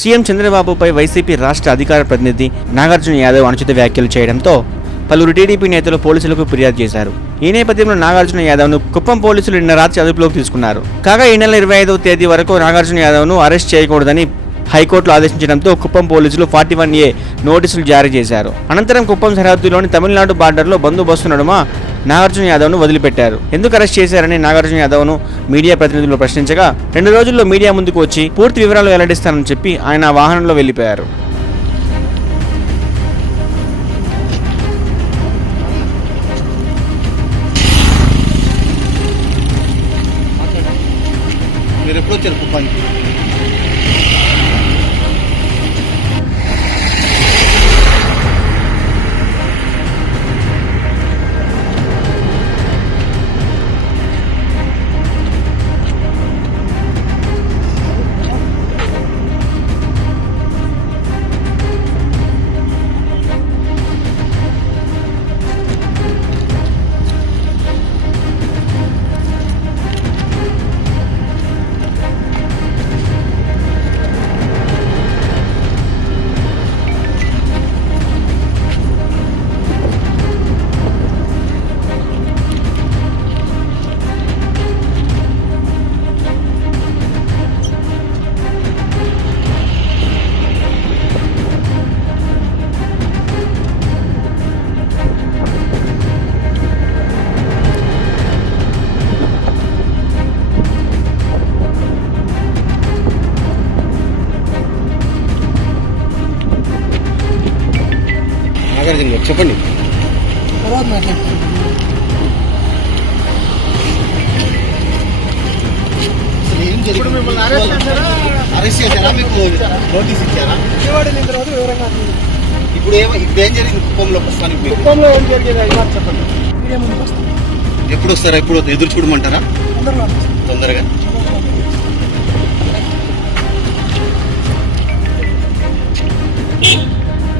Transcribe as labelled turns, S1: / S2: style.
S1: CM చంద్రబాబుపై YCP రాష్ట్ర అధికార ప్రతినిధి నాగార్జున యాదవ్ అనుచిత వ్యాఖ్యలు చేయడంతో పలువురు టీడీపీ నేతలు పోలీసులకు ఫిర్యాదు చేశారు. ఈ నేపథ్యంలో నాగార్జున యాదవ్ను కుప్పం పోలీసులు నిన్న రాత్రి అదుపులోకి తీసుకున్నారు. కాగా ఈ నెల ఇరవై ఐదవ తేదీ వరకు నాగార్జున యాదవ్ను అరెస్ట్ చేయకూడదని హైకోర్టులో ఆదేశించడంతో కుప్పం పోలీసులు ఫార్టీ వన్ ఏ నోటీసులు జారీ చేశారు. అనంతరం కుప్పం సరిహద్దులోని తమిళనాడు బార్డర్లో బందోబస్తు నడుమ నాగార్జున యాదవ్ను వదిలిపెట్టారు. ఎందుకు అరెస్ట్ చేశారని నాగార్జున యాదవ్ను మీడియా ప్రతినిధులు ప్రశ్నించగా రెండు రోజుల్లో మీడియా ముందుకు వచ్చి పూర్తి వివరాలు వెల్లడిస్తానని చెప్పి ఆయన వాహనంలో వెళ్ళిపోయారు
S2: మీరు ఎప్పుడు వచ్చారు కుప్పానికి? నాగార్జున గారు చెప్పండి.
S3: తర్వాత మాట్లాడతాను? ఇప్పుడు మిమ్మల్ని అరెస్ట్ చేశారా?
S2: అరెస్ట్ చేశారా? మీకు నోటీస్ ఇచ్చారా?
S3: విజయవాడ వెళ్ళిన తర్వాత వివరంగా.
S2: ఇప్పుడు ఏమో ఇప్పుడు ఏం జరిగింది కుప్పంలో ప్రస్తుతానికి మీకు?
S3: కుప్పంలో ఏం జరిగేది? అది మాకు చెప్పండి. మీడియా ముందుకు వస్తాం.
S2: ఎప్పుడు వస్తారా? ఎప్పుడు ఎదురు చూడమంటారా. తొందరగా?